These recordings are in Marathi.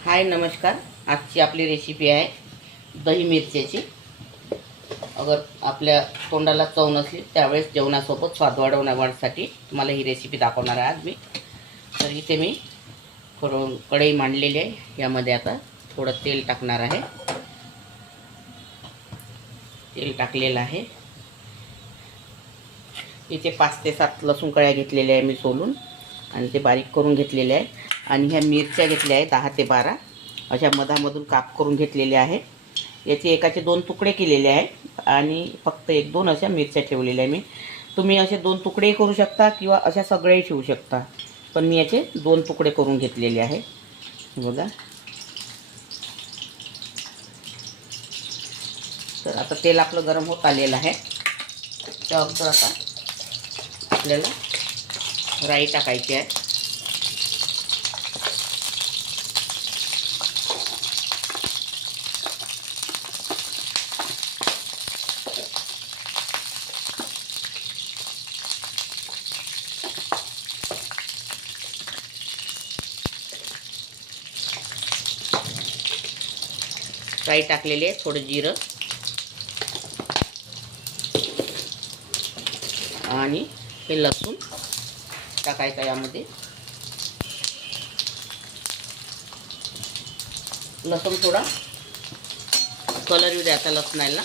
हाय नमस्कार। आजची आपली रेसिपी आहे दही मिरच्याची। अगर आपल्या तोंडाला चव नसली त्यावेळेस जेवणासोबत स्वाद वाढवण्यासाठी तुम्हाला ही रेसिपी दाखवणार आहे आज मी। तर इथे मी थोडं कढई मांडलेली आहे। यामध्ये आता थोडं तेल टाकणार आहे। तेल टाकलेलं आहे। इथे 5 ते 7 लसूण कळ्या घेतलेल्या आहे मी सोलून आणि ते बारीक करून घेतलेले आहे। आणि ह्या मिरच्या घेतल्या आहे 10 ते 12 अशा मधामधून काप करून घेतलेले आहे। याचे एकाचे 2 तुकडे केलेले आहे आणि फक्त 1-2 अशा मिरच्या ठेवलेल्या आहे मी। तुम्ही असे 2 तुकडे करू शकता किंवा अशा सगळेही ठेवू शकता, पण मी याचे 2 तुकडे करून घेतलेले आहे। बघा, तर आता तेल आपलं गरम होत आलेलं आहे। त्यानंतर आता आपल्याला राई टाकायची आहे। राई टाकलेली आहे, थोडं जिरं आणि हे लसूण टाकायचं यामध्ये। लसूण थोडा कलर येऊ द्यायचा लसणाला।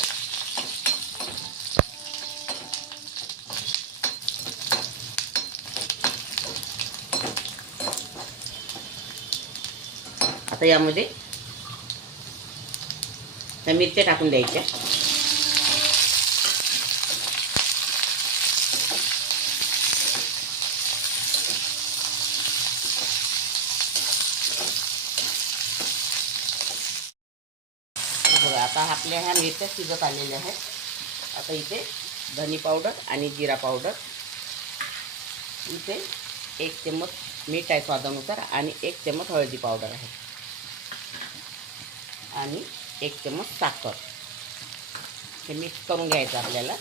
आता यामध्ये त्या मिरच्या टाकून द्यायच्या। बघा, आता आपल्या ह्या मिरच्या शिजत आलेल्या आहेत। आता इथे धनी पावडर आणि जिरा पावडर, इथे 1 चम्मच मीठ आहे स्वादानुसार आणि 1 चम्मच हळदी पावडर आहे आणि 1 चम्मच साखर। हे मिक्स करून घ्यायचं आपल्याला।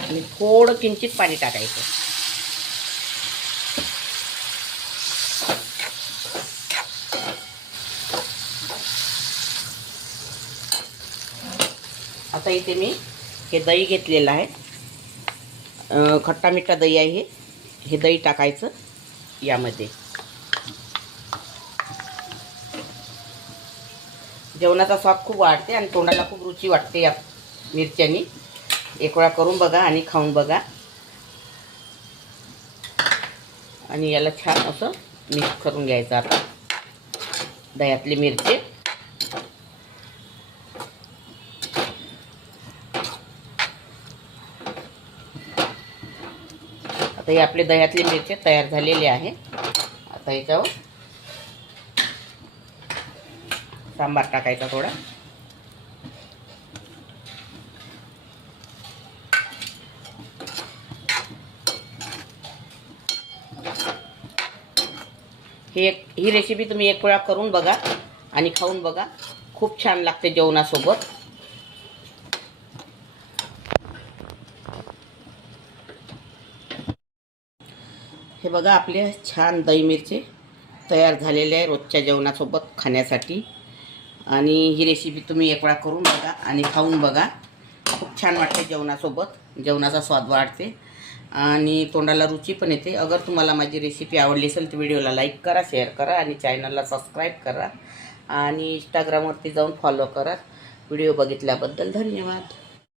आणि थोडं किंचित पाणी टाकायचं। आता इथे मी हे दही घेतलेलं आहे, खट्टा मिठा दही आहे। हे दही टाकायचं यामध्ये। जेवणाचा स्वाद खूप वाढते आणि तोंडाला खूप रुची वाटते या मिरच्यांनी। एक वेळा करून बघा आणि खाऊन बघा आणि याला छान असं मिक्स करून घ्यायचं। आता दह्यातली मिरची आता हे आपले दह्यातले मिरची तयार झालेले आहे। आता याच्यावर सांबार टाकायचा थोडा। ही रेसिपी तुम्ही 1 वेळा करून बघा आणि खाऊन बघा, खूप छान लागते जेवणासोबत। हे बघा, आपले छान दही मिरची तयार झालेले आहे रोजच्या जेवणासोबत खाण्यासाठी। आणि ही रेसिपी तुम्ही 1 वेळा करून बघा आणि खाऊन बघा, खूप छान वाटते जेवणासोबत। जेवणाचा स्वाद वाढते आणि तोंडाला रुची पण येते। अगर तुम्हाला माझी रेसिपी आवडली असेल तर व्हिडिओला लाईक करा, शेअर करा आणि चॅनलला सबस्क्राईब करा आणि इंस्टाग्रामवरती जाऊन फॉलो करा। व्हिडिओ बघितल्याबद्दल धन्यवाद।